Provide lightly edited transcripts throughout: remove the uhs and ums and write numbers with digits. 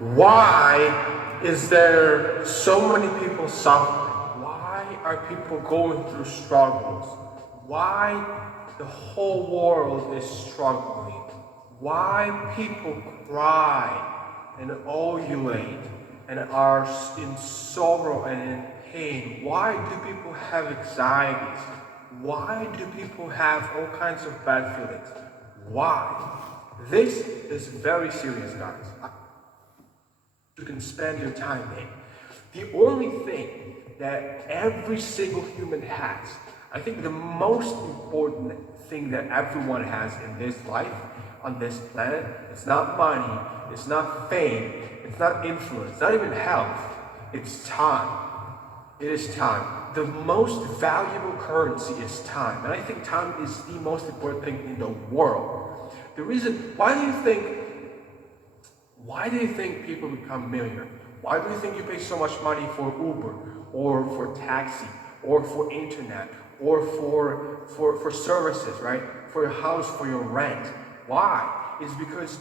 Why is there so many people suffering? Why are people going through struggles? Why the whole world is struggling? Why people cry and ululate and are in sorrow and in pain? Why do people have anxieties? Why do people have all kinds of bad feelings? Why? This is very serious, guys. You can spend your time in. The only thing that every single human has, I think the most important thing that everyone has in this life, on this planet, it's not money, it's not fame, it's not influence, not even health, it's time. It is time. The most valuable currency is time. And I think time is the most important thing in the world. The reason, why do you think people become millionaires? Why do you think you pay so much money for Uber, or for taxi, or for internet, or for services, right? For your house, for your rent. Why? It's because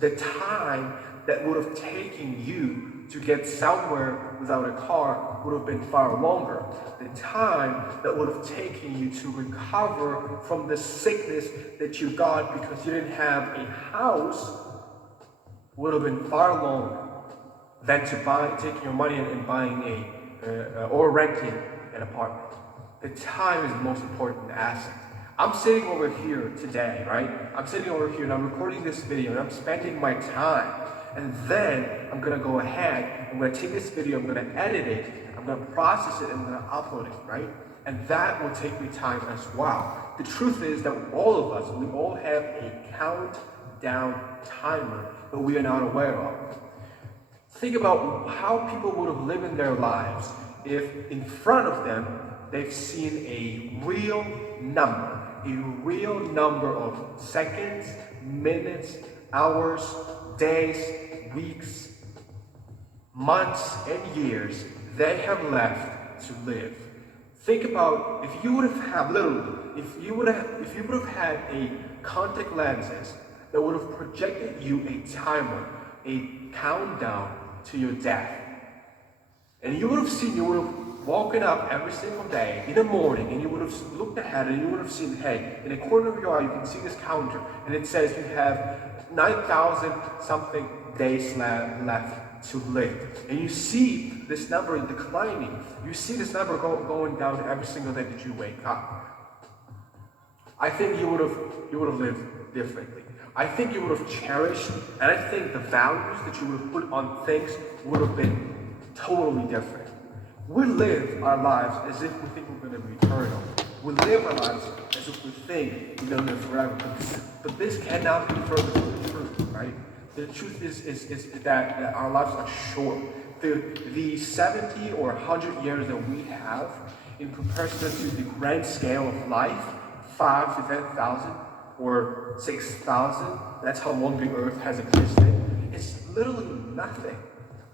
the time that would have taken you to get somewhere without a car would have been far longer. The time that would have taken you to recover from the sickness that you got because you didn't have a house would have been far longer than to taking your money and buying or renting an apartment. The time is the most important asset. I'm sitting over here today, right? I'm sitting over here and I'm recording this video and I'm spending my time. And then I'm gonna go ahead, I'm gonna take this video, I'm gonna edit it, I'm gonna process it, and I'm gonna upload it, right? And that will take me time as well. The truth is that all of us, we all have a countdown timer that we are not aware of. Think about how people would have lived in their lives if in front of them they've seen a real number of seconds, minutes, hours, days, weeks, months, and years they have left to live. Think about if you would have had a contact lenses that would have projected you a timer, a countdown to your death. And you would have woken up every single day in the morning and you would have looked ahead and you would have seen, hey, in the corner of your eye you can see this counter and it says you have 9,000 something days left to live. And you see this number declining. You see this number going down every single day that you wake up. I think you would have lived differently. I think you would have cherished, and I think the values that you would have put on things would have been totally different. We live our lives as if we think we're going to be eternal. We live our lives as if we think we're going to live forever. But this cannot be further from the truth, right? The truth is that our lives are short. The 70 or 100 years that we have in comparison to the grand scale of life, 5 to 10,000 or 6,000, that's how long the earth has existed. It's literally nothing.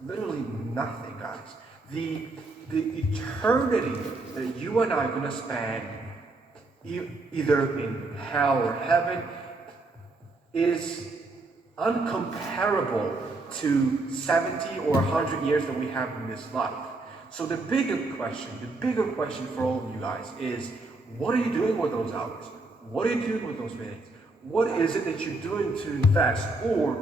Literally nothing, guys. The eternity that you and I are going to spend either in hell or heaven is uncomparable to 70 or 100 years that we have in this life. So the bigger question for all of you guys is, what are you doing with those hours? What are you doing with those minutes? What is it that you're doing to invest? Or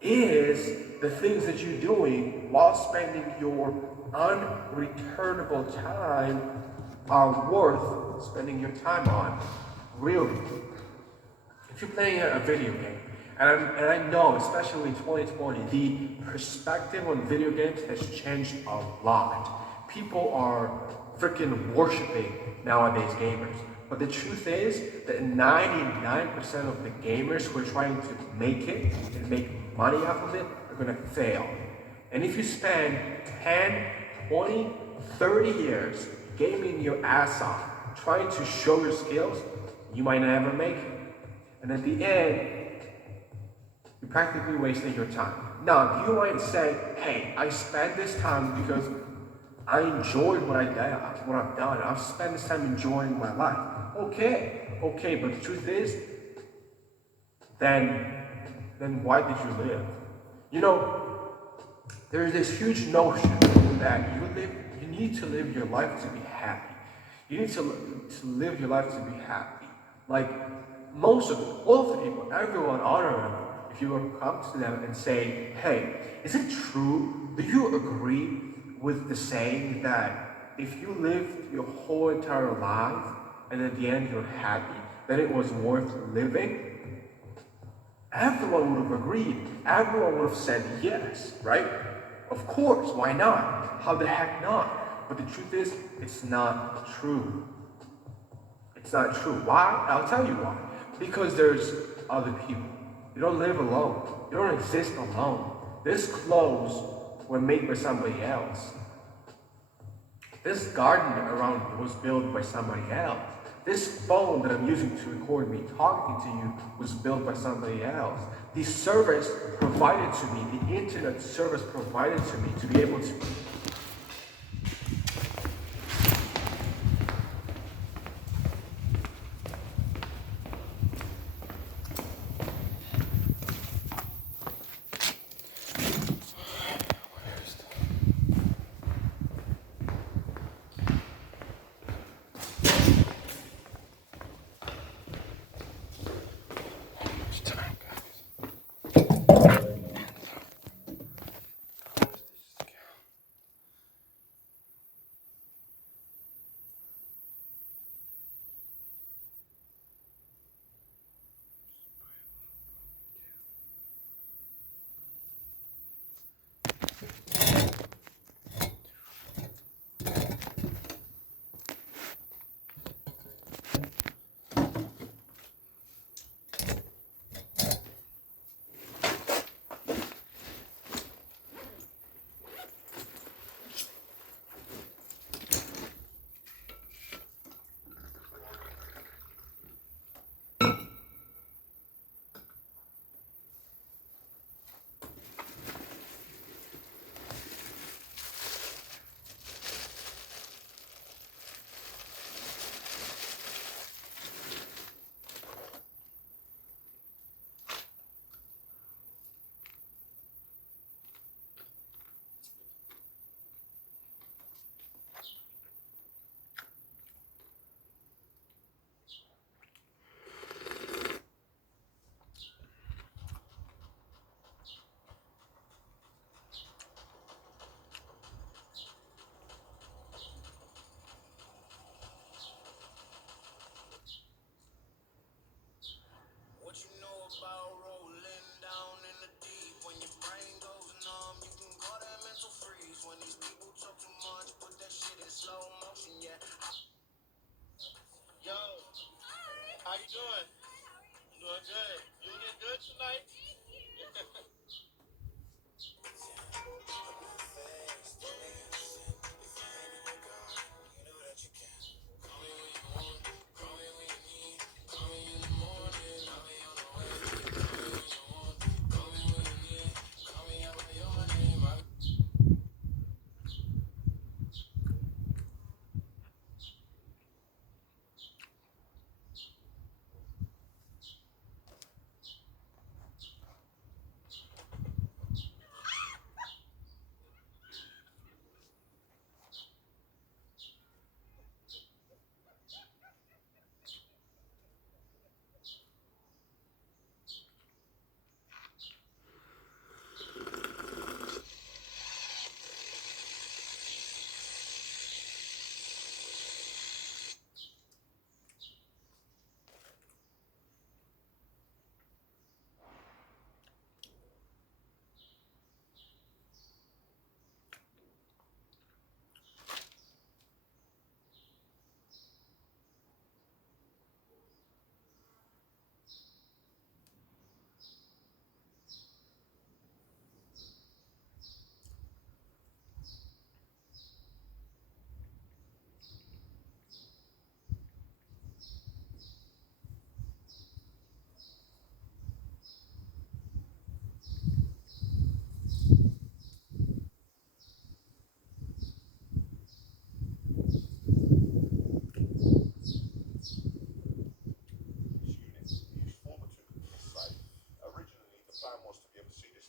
is the things that you're doing while spending your unreturnable time are worth spending your time on? Really? If you're playing a video game, and I know, especially in 2020, the perspective on video games has changed a lot. People are freaking worshiping nowadays gamers. But the truth is that 99% of the gamers who are trying to make it and make money off of it are going to fail. And if you spend 10, 20, 30 years gaming your ass off, trying to show your skills, you might never make it. And at the end, you're practically wasting your time. Now, you might say, hey, I spent this time because I enjoyed what I've done. I've spent this time enjoying my life. Okay, but the truth is, then why did you live? You know, there's this huge notion that you need to live your life to be happy. You need to live your life to be happy. Like all of the people, everyone on earth, if you were to come to them and say, hey, is it true? Do you agree with the saying that if you lived your whole entire life and at the end you're happy, then it was worth living? Everyone would have agreed. Everyone would have said yes, right? Of course, why not? How the heck not? But the truth is, it's not true. It's not true. Why? I'll tell you why. Because there's other people. You don't live alone. You don't exist alone. This clothes were made by somebody else. This garden around me was built by somebody else. This phone that I'm using to record me talking to you was built by somebody else. The service provided to me, the internet service provided to me to be able to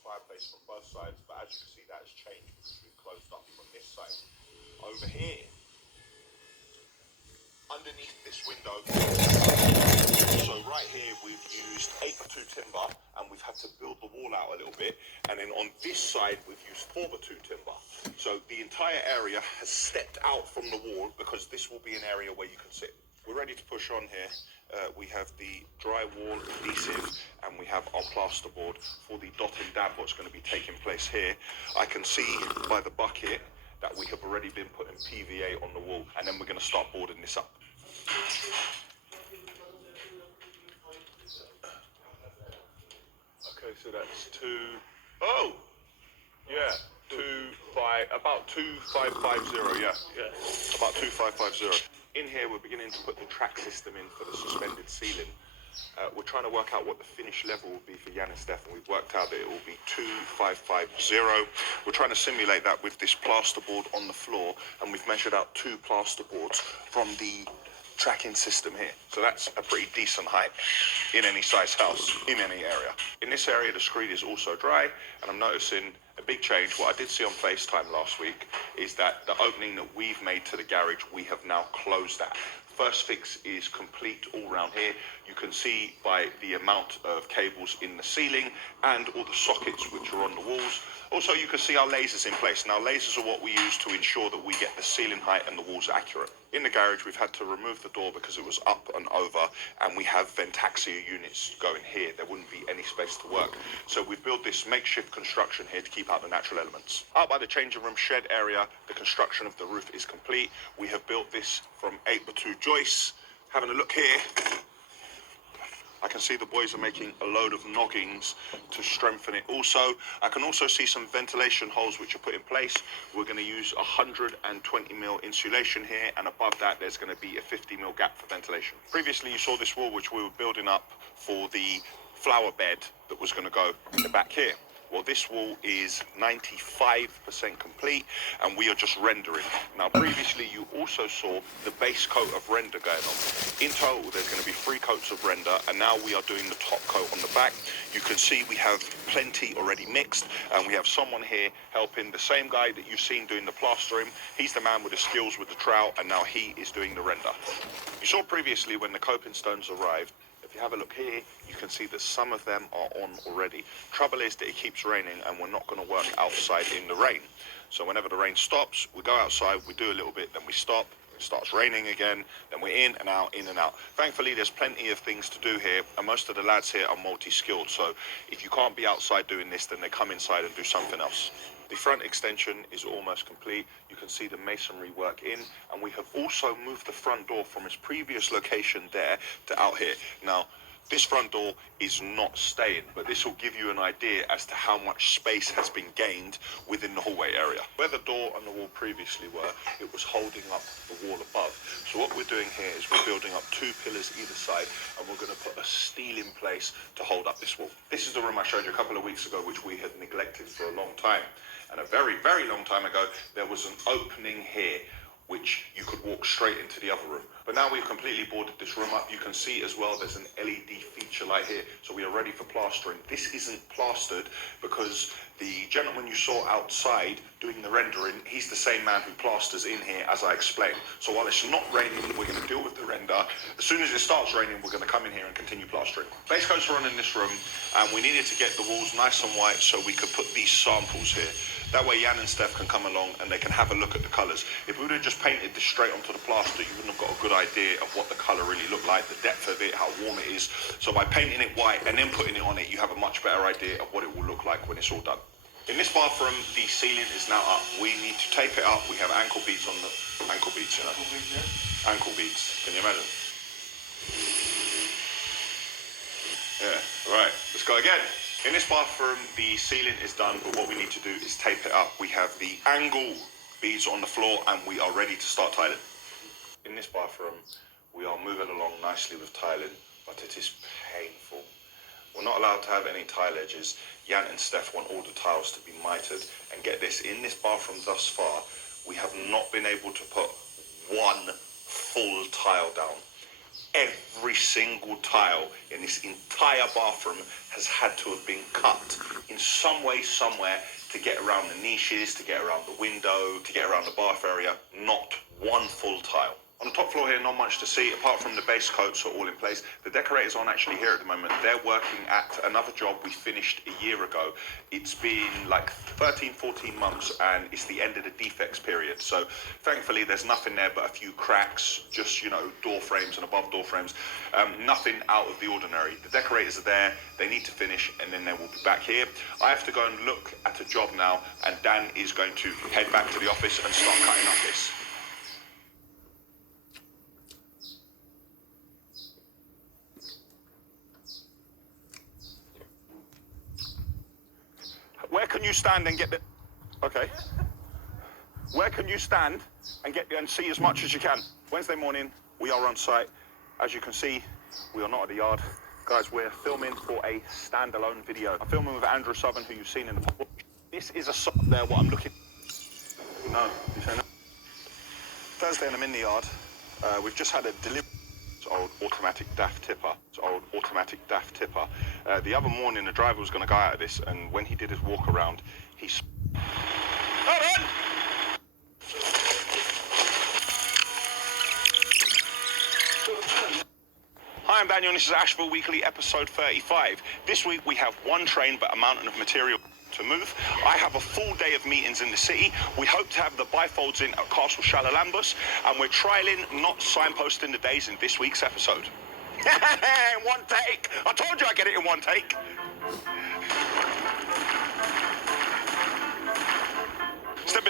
fireplace from both sides, but as you can see, that has changed because we've closed up from this side. Over here, underneath this window, so right here we've used 8x2 timber and we've had to build the wall out a little bit, and then on this side we've used 4x2 timber. So the entire area has stepped out from the wall because this will be an area where you can sit. We're ready to push on here. We have the drywall adhesive and we have our plasterboard for the dot and dab what's going to be taking place here. I can see by the bucket that we have already been putting PVA on the wall, and then we're going to start boarding this up. Okay, so that's about 2550, yeah, about 2550. In here, we're beginning to put the track system in for the suspended ceiling. We're trying to work out what the finish level will be for Jan and Steph, and we've worked out that it will be 2550. We're trying to simulate that with this plasterboard on the floor, and we've measured out 2 plasterboards from the tracking system here. So that's a pretty decent height in any size house, in any area. In this area, the screed is also dry, and I'm noticing a big change. What I did see on FaceTime last week is that the opening that we've made to the garage, we have now closed that. First fix is complete all around here. You can see by the amount of cables in the ceiling and all the sockets which are on the walls. Also, you can see our lasers in place. Now, lasers are what we use to ensure that we get the ceiling height and the walls accurate. In the garage, we've had to remove the door because it was up and over, and we have Ventaxia units going here. There wouldn't be any space to work. So we've built this makeshift construction here to keep out the natural elements. Out by the changing room shed area, the construction of the roof is complete. We have built this from 8x2 joists. Having a look here, I can see the boys are making a load of noggings to strengthen it. Also, I can also see some ventilation holes which are put in place. We're going to use 120mm insulation here, and above that there's going to be a 50mm gap for ventilation. Previously you saw this wall which we were building up for the flower bed that was going to go in the back here. Well, this wall is 95% complete, and we are just rendering. Now, previously, you also saw the base coat of render going on. In total, there's going to be 3 coats of render, and now we are doing the top coat on the back. You can see we have plenty already mixed, and we have someone here helping, the same guy that you've seen doing the plastering. He's the man with the skills with the trowel, and now he is doing the render. You saw previously when the coping stones arrived. If you have a look here, you can see that some of them are on already. Trouble is that it keeps raining and we're not going to work outside in the rain. So whenever the rain stops, we go outside, we do a little bit, then we stop. It starts raining again, then we're in and out, in and out. Thankfully, there's plenty of things to do here, and most of the lads here are multi-skilled. So if you can't be outside doing this, then they come inside and do something else. The front extension is almost complete. You can see the masonry work in, and we have also moved the front door from its previous location there to out here. Now, this front door is not staying, but this will give you an idea as to how much space has been gained within the hallway area. Where the door and the wall previously were, it was holding up the wall above. So what we're doing here is we're building up 2 pillars either side, and we're going to put a steel in place to hold up this wall. This is the room I showed you a couple of weeks ago, which we had neglected for a long time. And a very, very long time ago, there was an opening here which you could walk straight into the other room. But now we've completely boarded this room up. You can see as well there's an LED feature light here, so we are ready for plastering. This isn't plastered because the gentleman you saw outside doing the rendering, he's the same man who plasters in here as I explained. So while it's not raining, we're going to deal with the render. As soon as it starts raining, we're going to come in here and continue plastering. Base coats are on in this room, and we needed to get the walls nice and white so we could put these samples here. That way Jan and Steph can come along and they can have a look at the colours. If we would have just painted this straight onto the plaster, you wouldn't have got a good idea of what the colour really looked like, the depth of it, how warm it is. So by painting it white and then putting it on it, you have a much better idea of what it will look like when it's all done. In this bathroom, the ceiling is now up. We need to tape it up. We have ankle beads on the... Ankle beads, you know? Ankle beads, can you imagine? Yeah, right, let's go again. In this bathroom, the ceiling is done, but what we need to do is tape it up. We have the angle beads on the floor, and we are ready to start tiling. In this bathroom, we are moving along nicely with tiling, but it is painful. We're not allowed to have any tile edges. Jan and Steph want all the tiles to be mitered, and get this, in this bathroom thus far, we have not been able to put one full tile down. Every single tile in this entire bathroom has had to have been cut in some way, somewhere, to get around the niches, to get around the window, to get around the bath area. Not one full tile. On the top floor here, not much to see, apart from the base coats are all in place. The decorators aren't actually here at the moment. They're working at another job we finished a year ago. It's been like 13, 14 months, and it's the end of the defects period. So thankfully, there's nothing there but a few cracks, just, you know, door frames and above door frames. Nothing out of the ordinary. The decorators are there. They need to finish, and then they will be back here. I have to go and look at a job now, and Dan is going to head back to the office and start cutting up this. Where can you stand and get the... Okay. Where can you stand and get and see as much as you can? Wednesday morning, we are on site. As you can see, we are not at the yard. Guys, we're filming for a standalone video. I'm filming with Andrew Southern, who you've seen in the... This is a shot there, what I'm looking... No, you say no? Thursday and I'm in the yard. We've just had a delivery. Old automatic DAF tipper. The other morning, the driver was going to go out of this, and when he did his walk around, he... Hold on! Hi, I'm Daniel, and this is Asheville Weekly, episode 35. This week, we have one train, but a mountain of material to move. I have a full day of meetings in the city. We hope to have the bifolds in at Castle Shalalambus, and we're trialing not signposting the days in this week's episode. One take! I told you I'd get it in one take.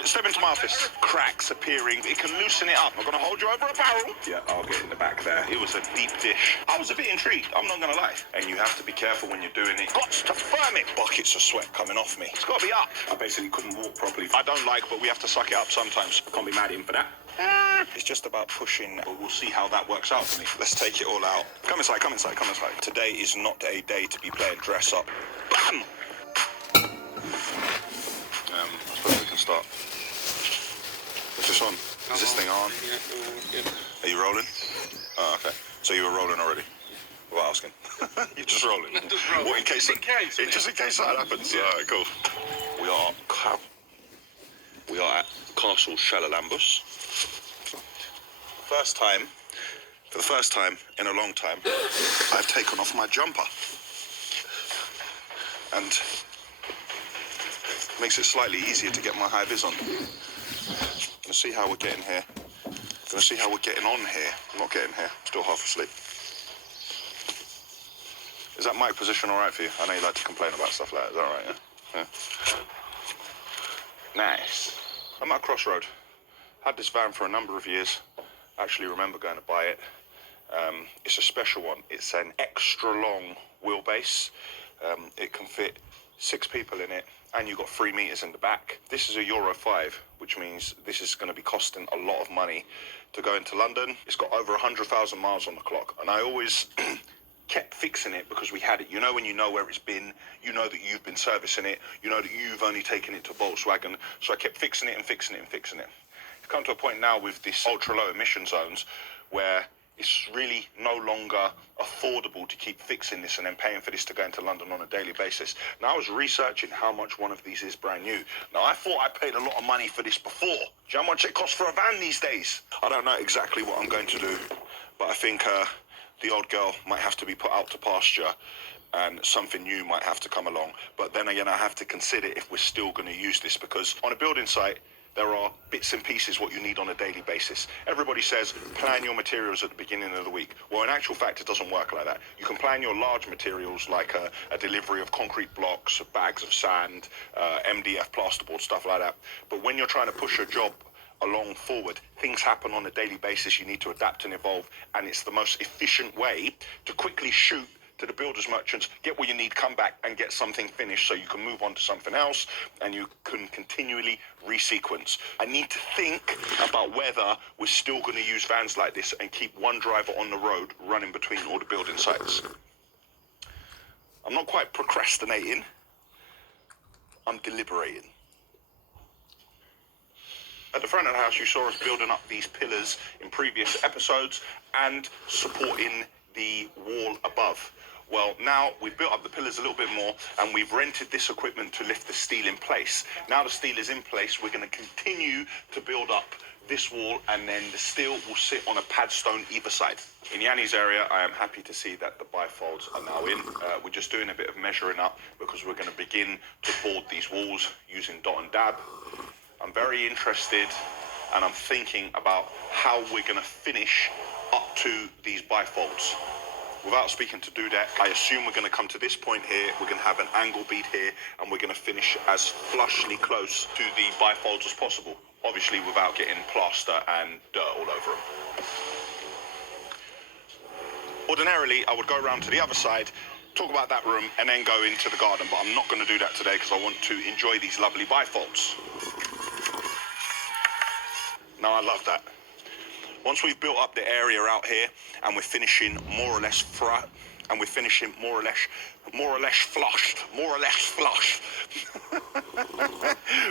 Step into my office. Cracks appearing. It can loosen it up. I'm going to hold you over a barrel. Yeah, I'll get in the back there. It was a deep dish. I was a bit intrigued. I'm not going to lie. And you have to be careful when you're doing it. Got to firm it. Buckets of sweat coming off me. It's got to be up. I basically couldn't walk properly. I don't like, but we have to suck it up sometimes. I can't be mad at him for that. It's just about pushing, but we'll see how that works out for me. Let's take it all out. Come inside. Today is not a day to be playing dress up. Bam! I suppose we can start. What's this on? Is this thing on? Yeah. Are you rolling? Oh, okay. So you were rolling already? Well, asking. You're just rolling. Just rolling. What, in case that happens. Yeah. All right, cool. We are at Castle Shalalambus. For the first time in a long time, I've taken off my jumper. And makes it slightly easier to get my high vis on. Gonna see how we're getting here. Gonna see how we're getting on here. I'm not getting here. Still half asleep. Is that mic position all right for you? I know you like to complain about stuff like that. Is that all right? Yeah. Nice. I'm at Crossroad. Had this van for a number of years. Actually remember going to buy it. It's a special one. It's an extra long wheelbase. It can fit 6 people in it, and you've got 3 meters in the back. This is a Euro 5, which means this is going to be costing a lot of money to go into London. It's got over 100,000 miles on the clock, and I always kept fixing it because we had it. You know when you know where it's been, you know that you've been servicing it, you know that you've only taken it to Volkswagen, so I kept fixing it. It's come to a point now with this ultra-low emission zones where it's really no longer affordable to keep fixing this and then paying for this to go into London on a daily basis. Now, I was researching how much one of these is brand new. Now, I thought I paid a lot of money for this before. Do you know how much it costs for a van these days? I don't know exactly what I'm going to do, but I think the old girl might have to be put out to pasture and something new might have to come along. But then again, I have to consider if we're still going to use this, because on a building site, there are bits and pieces what you need on a daily basis. Everybody says plan your materials at the beginning of the week. Well, in actual fact, it doesn't work like that. You can plan your large materials like a delivery of concrete blocks, bags of sand, MDF plasterboard, stuff like that. But when you're trying to push a job along forward, things happen on a daily basis. You need to adapt and evolve, and it's the most efficient way to quickly shoot to the builders merchants, get what you need, come back and get something finished so you can move on to something else and you can continually resequence. I need to think about whether we're still going to use vans like this and keep one driver on the road running between all the building sites. I'm not quite procrastinating, I'm deliberating. At the front of the house, you saw us building up these pillars in previous episodes and supporting the wall above. Well, now we've built up the pillars a little bit more and we've rented this equipment to lift the steel in place. Now the steel is in place, we're going to continue to build up this wall, and then the steel will sit on a pad stone either side. In Yanni's area, I am happy to see that the bifolds are now in. We're just doing a bit of measuring up because we're going to begin to board these walls using dot and dab. I'm very interested and I'm thinking about how we're going to finish up to these bifolds. Without speaking to Dudek, I assume we're going to come to this point here, we're going to have an angle bead here, and we're going to finish as flushly close to the bifolds as possible. Obviously without getting plaster and dirt all over them. Ordinarily, I would go around to the other side, talk about that room, and then go into the garden, but I'm not going to do that today because I want to enjoy these lovely bifolds. Now I love that. Once we've built up the area out here and we're finishing more or less flushed.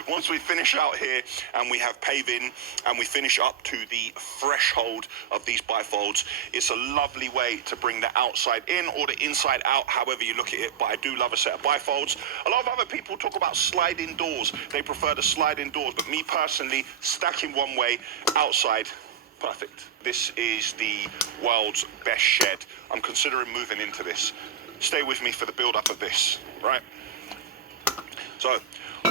Once we finish out here and we have paving and we finish up to the threshold of these bifolds, it's a lovely way to bring the outside in or the inside out, however you look at it. But I do love a set of bifolds. A lot of other people talk about sliding doors. They prefer the sliding doors, but me personally, stacking one way outside, perfect. This is the world's best shed. I'm considering moving into this. Stay with me for the build-up of this, right? So,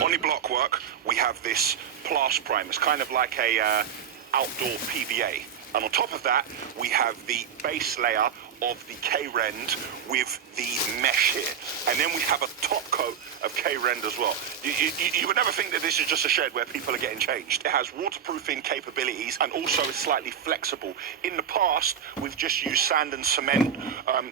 on the block work, we have this plaster prime. It's kind of like a outdoor PVA. And on top of that, we have the base layer of the K-Rend with the mesh here. And then we have a top coat of K-Rend as well. You would never think that this is just a shed where people are getting changed. It has waterproofing capabilities and also is slightly flexible. In the past, we've just used sand and cement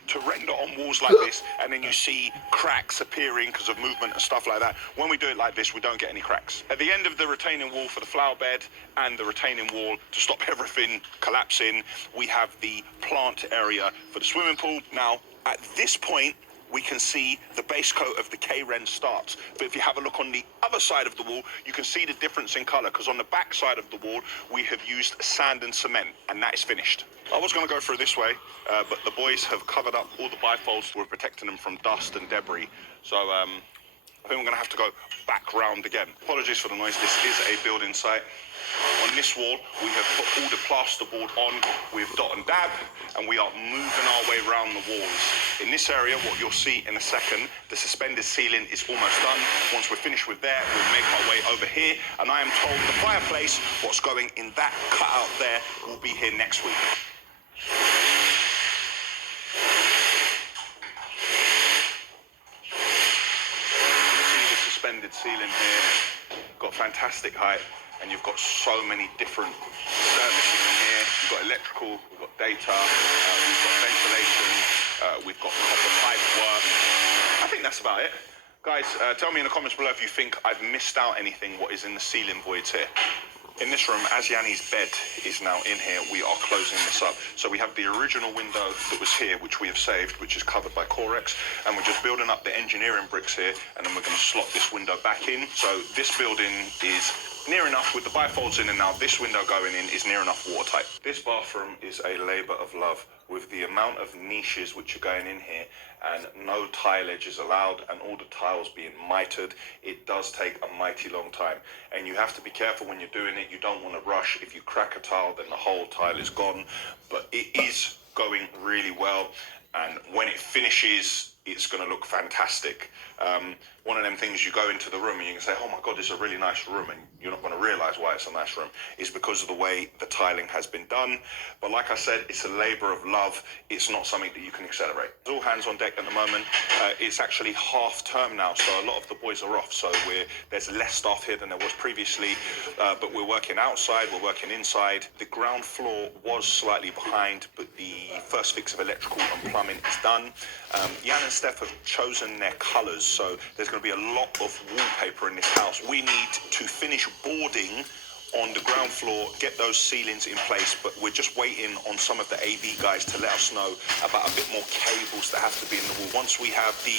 to render on walls like this, and then you see cracks appearing because of movement and stuff like that. When we do it like this, we don't get any cracks. At the end of the retaining wall for the flower bed and the retaining wall to stop everything collapsing, we have the plant area for the swimming pool. Now, at this point, we can see the base coat of the K-Rend starts. But if you have a look on the other side of the wall, you can see the difference in color, because on the back side of the wall, we have used sand and cement, and that is finished. I was going to go through this way, but the boys have covered up all the bifolds. We're protecting them from dust and debris. So I think we're going to have to go back round again. Apologies for the noise. This is a building site. On this wall, we have put all the plasterboard on with dot and dab, and we are moving our way around the walls. In this area, what you'll see in a second, the suspended ceiling is almost done. Once we're finished with there, we'll make our way over here, and I am told the fireplace, what's going in that cutout there, will be here next week. Suspended ceiling here, got fantastic height, and you've got so many different services in here. You've got electrical, we've got data, we've got ventilation, we've got copper pipe work. I think that's about it. Guys, tell me in the comments below if you think I've missed out anything what is in the ceiling voids here. In this room, as Yanni's bed is now in here, we are closing this up. So we have the original window that was here, which we have saved, which is covered by Corex, and we're just building up the engineering bricks here, and then we're going to slot this window back in. So this building is near enough with the bifolds in, and now this window going in is near enough watertight. This bathroom is a labour of love, with the amount of niches which are going in here, and no tile edges allowed, and all the tiles being mitered. It does take a mighty long time, and you have to be careful when you're doing it. You don't want to rush. If you crack a tile, then the whole tile is gone, but it is going really well, and when it finishes, it's going to look fantastic. One of them things, you go into the room and you can say, oh my God, this is a really nice room, and you're not going to realise why it's a nice room. It's because of the way the tiling has been done. But like I said, it's a labour of love. It's not something that you can accelerate. It's all hands on deck at the moment. It's actually half term now, so a lot of the boys are off. So there's less staff here than there was previously, but we're working outside, we're working inside. The ground floor was slightly behind, but the first fix of electrical and plumbing is done. Jan and Steph have chosen their colours, so there's going to be a lot of wallpaper in this house. We need to finish boarding on the ground floor, get those ceilings in place, but we're just waiting on some of the AV guys to let us know about a bit more cables that have to be in the wall. Once we have the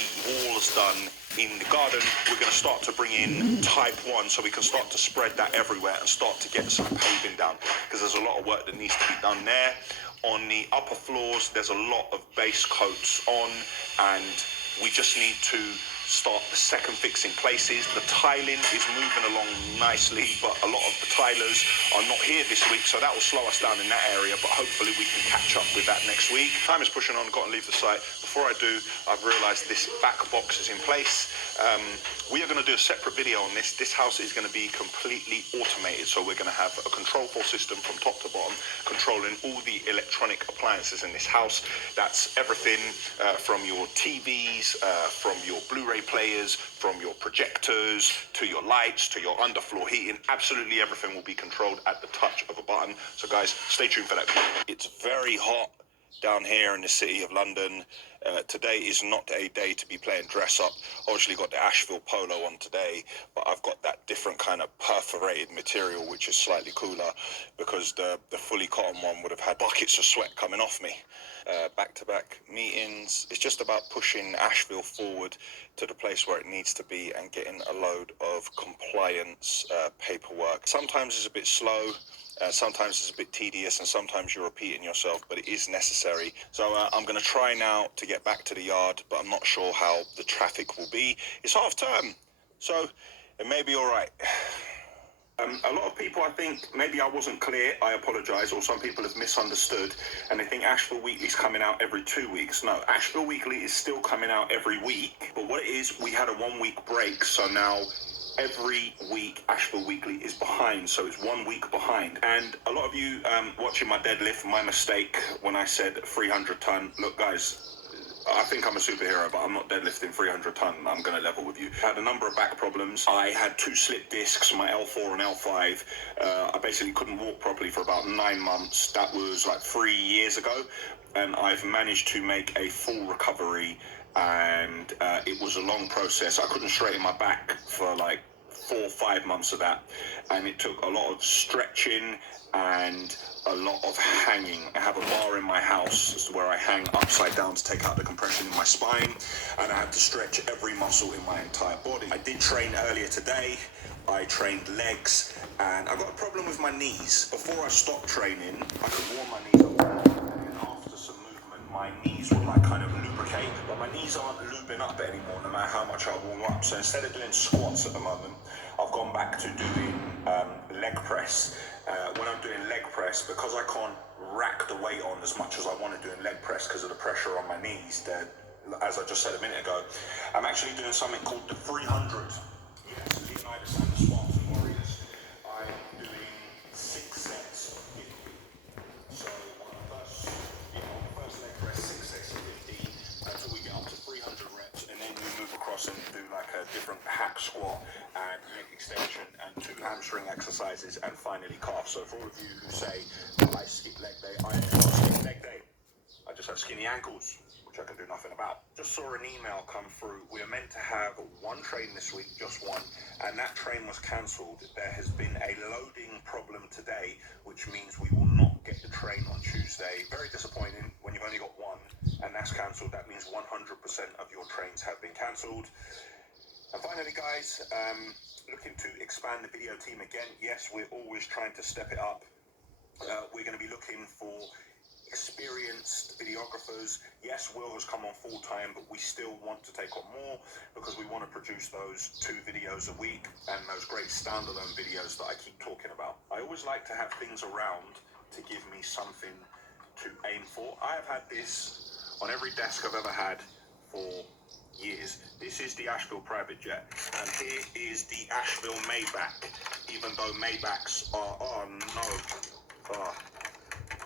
walls done in the garden, we're going to start to bring in type 1 so we can start to spread that everywhere and start to get some paving down, because there's a lot of work that needs to be done there. On the upper floors, there's a lot of base coats on, and we just need to start the second fix in places. The tiling is moving along nicely, but a lot of the tilers are not here this week, so that will slow us down in that area, but hopefully we can catch up with that next week. Time is pushing on, got to leave the site. Before I do, I've realized this back box is in place. We are going to do a separate video on this. This house is going to be completely automated, so we're going to have a control system from top to bottom, controlling all the electronic appliances in this house. That's everything from your TVs, from your Blu-ray players, from your projectors, to your lights, to your underfloor heating. Absolutely everything will be controlled at the touch of a button. So guys, stay tuned for that. It's very hot down here in the city of London. Today is not a day to be playing dress up. Obviously got the Asheville polo on today, but I've got that different kind of perforated material which is slightly cooler, because the fully cotton one would have had buckets of sweat coming off me. Back-to-back meetings. It's just about pushing Asheville forward to the place where it needs to be and getting a load of compliance paperwork. Sometimes it's a bit slow. Sometimes it's a bit tedious, and sometimes you're repeating yourself, but it is necessary. So I'm going to try now to get back to the yard, but I'm not sure how the traffic will be. It's half term, so it may be all right. A lot of people, I think, maybe I wasn't clear, I apologise, or some people have misunderstood, and they think Asheville Weekly is coming out every 2 weeks. No, Asheville Weekly is still coming out every week, but what it is, we had a 1 week break, so now every week Asheville Weekly is behind, so it's 1 week behind. And a lot of you watching my deadlift, my mistake when I said 300 ton, look guys, I think I'm a superhero, but I'm not deadlifting 300 ton. I'm going to level with you. I had a number of back problems. I had 2 slip discs, my L4 and L5. I basically couldn't walk properly for about 9 months. That was like 3 years ago. And I've managed to make a full recovery. And it was a long process. I couldn't straighten my back for like 4 or 5 months of that. And it took a lot of stretching and a lot of hanging. I have a bar in my house where I hang upside down to take out the compression in my spine, and I had to stretch every muscle in my entire body. I did train earlier today. I trained legs, and I got a problem with my knees. Before I stopped training, I could warm my knees up, and then after some movement, my knees would like kind of lubricate, but my knees aren't lubing up anymore, no matter how much I warm up. So instead of doing squats at the moment, I've gone back to doing leg press. When I'm doing leg press, because I can't rack the weight on as much as I want to do in leg press because of the pressure on my knees, as I just said a minute ago, I'm actually doing something called the 300. Yes, Leonidas and the Spartan Warriors. I'm doing 6 sets of 50. So on the first leg press, 6 sets of 50 until we get up to 300 reps, and then we move across and do like a different hack squat and leg extension and 2 hamstring exercises, and finally calf. So for all of you who say that I skip leg day, I do not skip leg day. I just have skinny ankles, which I can do nothing about. Just saw an email come through. We are meant to have 1 train this week, just 1, and that train was cancelled. There has been a loading problem today, which means we will not get the train on Tuesday. Very disappointing when you've only got 1 and that's cancelled. That means 100% of your trains have been cancelled. And finally, guys, looking to expand the video team again. Yes, we're always trying to step it up. We're going to be looking for experienced videographers. Yes, Will has come on full time, but we still want to take on more because we want to produce those 2 videos a week and those great standalone videos that I keep talking about. I always like to have things around to give me something to aim for. I have had this on every desk I've ever had for years. This is the Asheville private jet, and here is the Asheville Maybach, even though Maybachs are,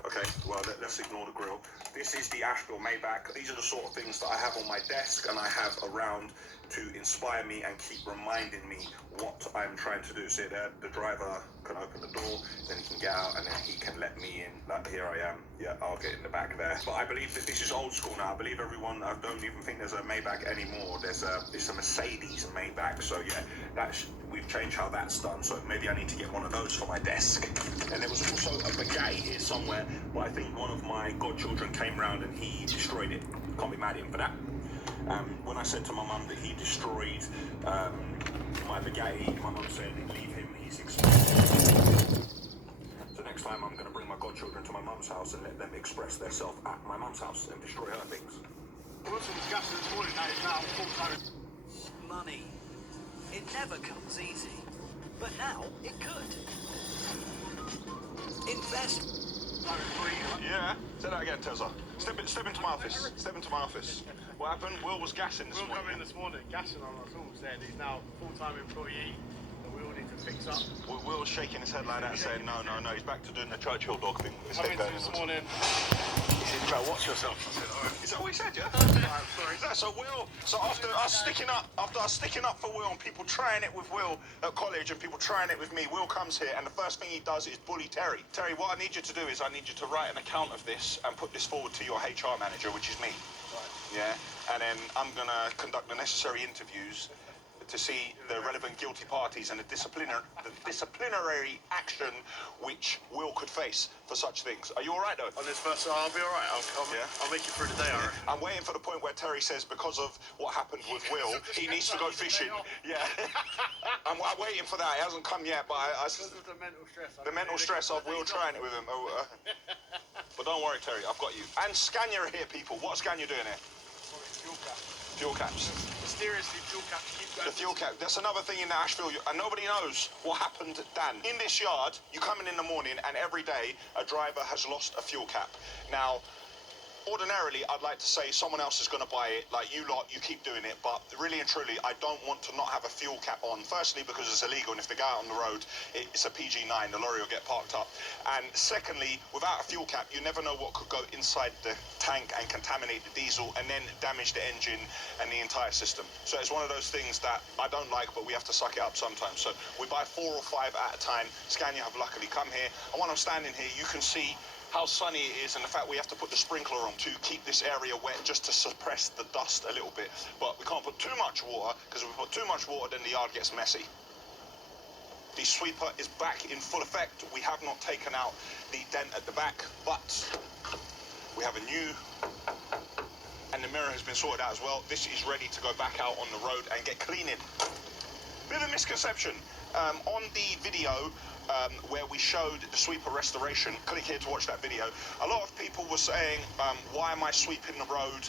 okay, well, let's ignore the grill. This is the Asheville Maybach. These are the sort of things that I have on my desk and I have around to inspire me and keep reminding me what I'm trying to do. See there, the driver can open the door, then he can get out, and then he can let me in. Like, here I am. Yeah, I'll get in the back there. But I believe that this is old school now. I believe everyone, I don't even think there's a Maybach anymore. It's a Mercedes Maybach. So yeah, we've changed how that's done. So maybe I need to get one of those for my desk. And there was also a Bugatti here somewhere, but I think one of my godchildren came round and he destroyed it. Can't be mad at him for that. When I said to my mum that he destroyed my Bugatti, my mum said, leave him, he's expensive. So next time I'm going to bring my godchildren to my mum's house and let them express themselves at my mum's house and destroy her things. We were discussing this morning, now full-time. Money. It never comes easy. But now it could. Invest. Yeah, say that again, Tezza. Step into my office. Step into my office. What happened? Will was gassing this morning. Will come in this morning, gassing on us all, saying he's now full-time employee, and we all need to fix up. Will's shaking his head like that, saying no, he's back to doing the Churchill dog thing. His Come head into going this inwards. morning. He said, "Try watch yourself." I said, "All right." Is that what he said, yeah? I'm sorry. Yeah, so Will, after us sticking up for Will and people trying it with Will at college and people trying it with me, Will comes here and the first thing he does is bully Terry. Terry, what I need you to do is I need you to write an account of this and put this forward to your HR manager, which is me. Right. Yeah, and then I'm gonna conduct the necessary interviews to see the relevant guilty parties and the disciplinary action which Will could face for such things. Are you all right, though? On this first, I'll be all right. I'll make it through the day, all right? I'm waiting for the point where Terry says because of what happened with Will, he needs to go fishing. Yeah. I'm waiting for that. It hasn't come yet, but Because of the mental stress. the mental stress of Will trying it with him. But don't worry, Terry, I've got you. And Scania are here, people. What's Scania doing here? Fuel cap. Fuel caps. Mysteriously, fuel caps keep going. The fuel cap. That's another thing in Nashville, and nobody knows what happened, Dan. In this yard, you come in the morning, and every day a driver has lost a fuel cap. Now, ordinarily, I'd like to say someone else is going to buy it, like you lot, you keep doing it, but really and truly, I don't want to not have a fuel cap on. Firstly, because it's illegal, and if they go out on the road, it's a PG9, the lorry will get parked up. And secondly, without a fuel cap, you never know what could go inside the tank and contaminate the diesel, and then damage the engine and the entire system. So it's one of those things that I don't like, but we have to suck it up sometimes. So we buy 4 or 5 at a time. Scania have luckily come here, and when I'm standing here, you can see how sunny it is and the fact we have to put the sprinkler on to keep this area wet just to suppress the dust a little bit. But we can't put too much water, because if we put too much water then the yard gets messy. The sweeper is back in full effect. We have not taken out the dent at the back, but we have a new, and the mirror has been sorted out as well. This is ready to go back out on the road and get cleaning. Bit of a misconception. On the video, where we showed the sweeper restoration, click here to watch that video. A lot of people were saying, why am I sweeping the road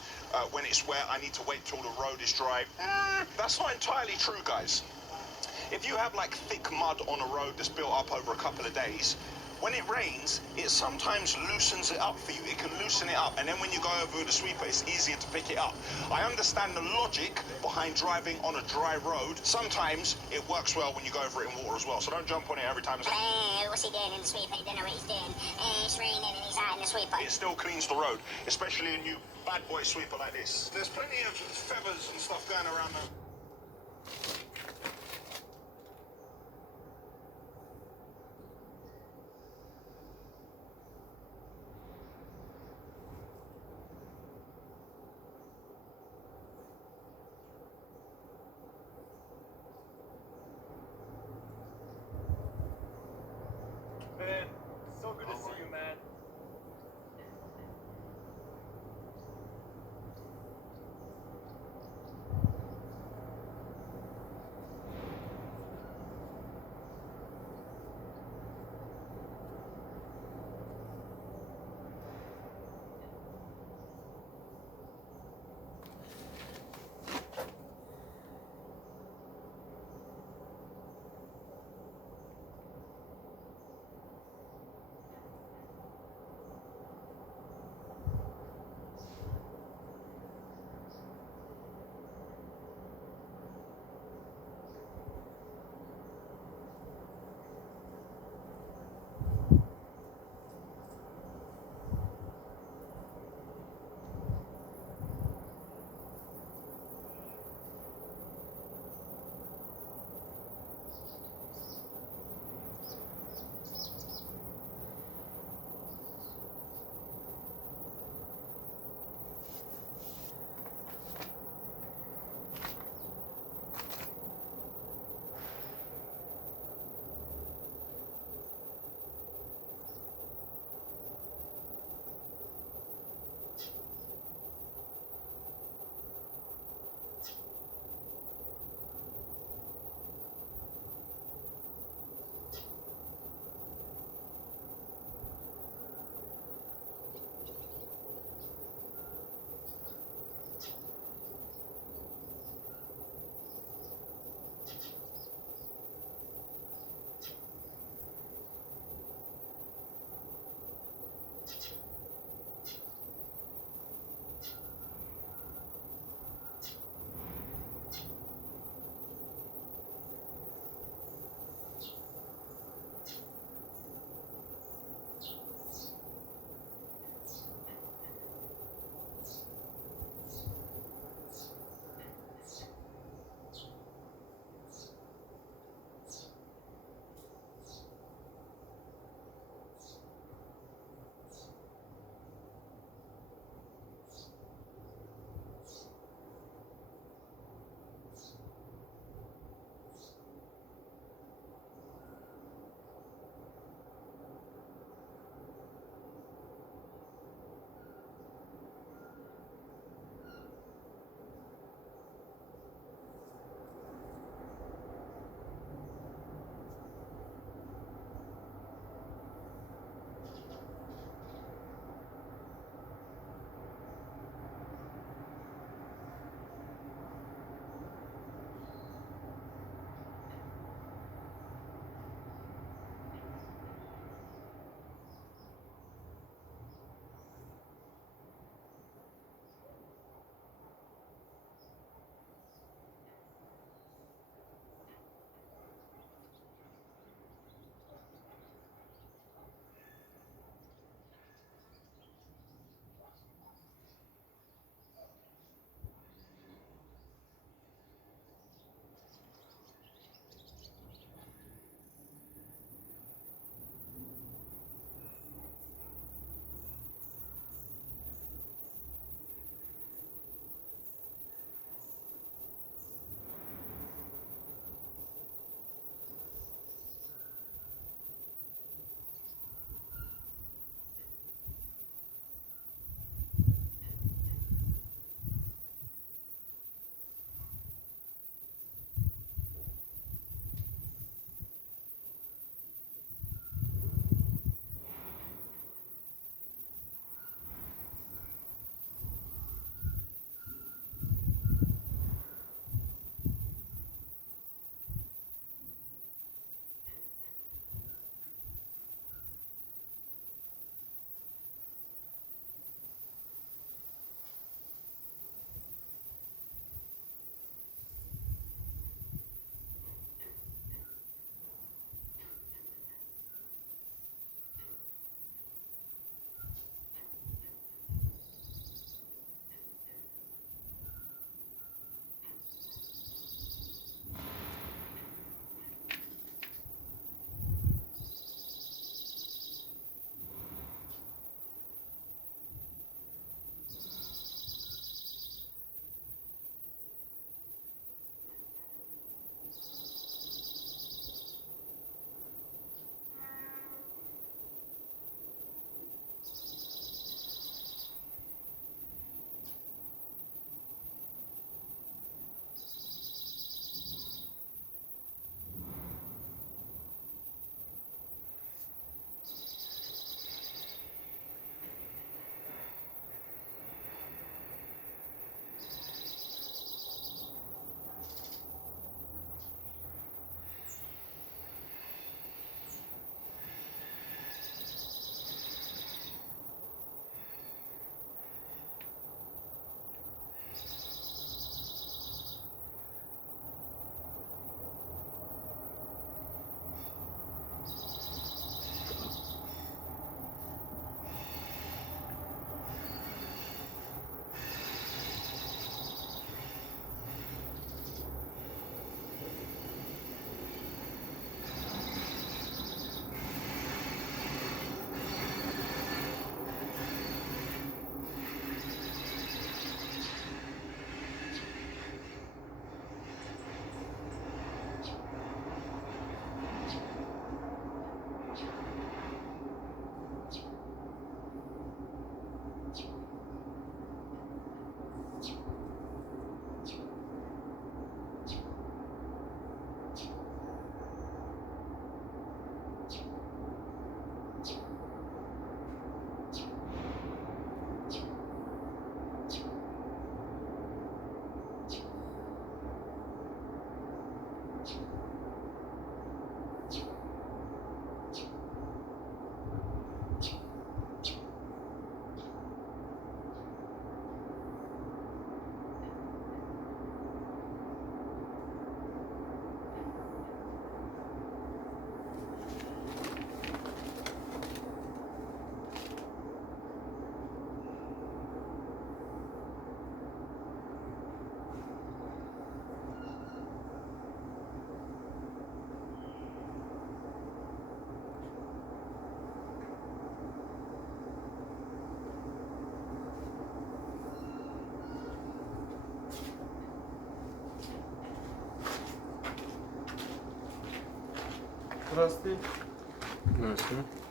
when it's wet? I need to wait till the road is dry. That's not entirely true, guys. If you have like thick mud on a road that's built up over a couple of days, when it rains, it sometimes loosens it up for you. It can loosen it up, and then when you go over with the sweeper, it's easier to pick it up. I understand the logic behind driving on a dry road. Sometimes it works well when you go over it in water as well, so don't jump on it every time. What's he doing in the sweeper? He don't know what he's doing. It's raining and he's out in the sweeper. It still cleans the road, especially a new bad boy sweeper like this. There's plenty of feathers and stuff going around the... Man, so good to see you, man. Здравствуйте. Здравствуйте.